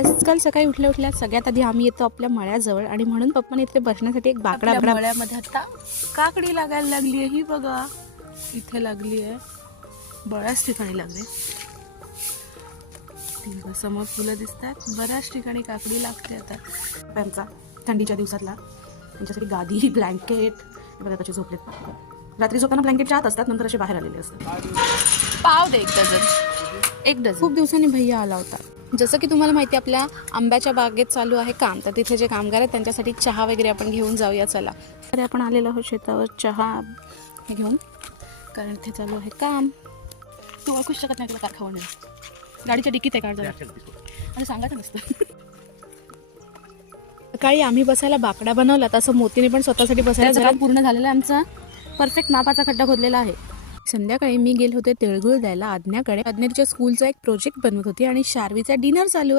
आजकाल सकाळी उठल्या उठल्या सगळ्यात आधी आम्ही येतो आपल्या मळ्याजवळ आणि म्हणून पप्पाने इथे बसण्यासाठी एक बाकडा आपल्या मळ्यामध्ये आता काकडी लागायला लागली आहे. ही बघा इथे लागली आहे, बऱ्याच ठिकाणी लागले. समोर फुलं दिसतात, बऱ्याच ठिकाणी काकडी लागते. आता त्यांचा थंडीच्या दिवसातला त्यांच्यासाठी गादी, ब्लँकेट बघा कसे झोपलेत. रात्री झोपताना ब्लँकेटच्या आत असतात, नंतर असे बाहेर आलेले असतात. पाव दे एक डझन. खूप दिवसांनी भैया आला होता. जसं की तुम्हाला माहिती आहे आपल्या आंब्याच्या बागेत चालू आहे काम, तर तिथे जे कामगार आहेत त्यांच्यासाठी चहा वगैरे आपण घेऊन जाऊया. चला तर आपण आलेलो आहोत शेतावर चहा घेऊन, कारण इथे चालू आहे काम. तू ओळखूच शकत नाही तुला कारखावा नाही. गाडीच्या डिकीत आहे कार जरा आणि सांगायचं नसतं. सकाळी आम्ही बसायला बाकडा बनवला, तसं मोतीने पण स्वतःसाठी बसायला काम पूर्ण झालेलं आहे आमचा. परफेक्ट मापाचा खड्डा खोदलेला आहे. संध्याकाळी मी गेले होते तिळगुळ द्यायला आज्ञाकडे. आज्ञाच्या स्कूलचा एक प्रोजेक्ट बनवत होती आणि शार्वीचा डिनर चालू